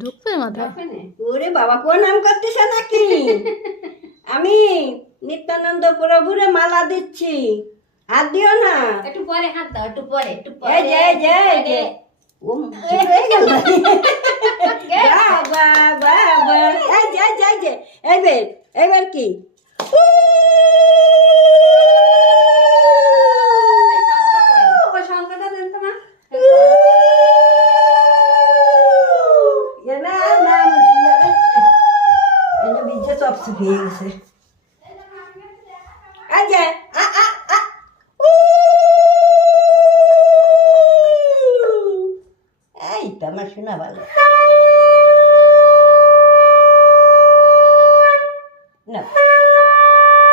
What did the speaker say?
ঢুকবে মাথায়? ওরে বাবা, কোন নাম করতেছ নাকি? আমি নিত্যানন্দ প্রভুরে মালা দিচ্ছি, হাত দিও না। একটু পরে হাত দাও, একটু পরে, একটু এই পরে। যে এই যে এই যে ও হয়ে গেল। বাবা বাবা, এই যে এই যে এই যে এইবার এইবার কি? ওই শঙ্করটা দেন তো মা। না না, এটা বিজে সব শুকিয়ে গেছে। এই যে আ আ আ এই তো আমার শোনা ভালো।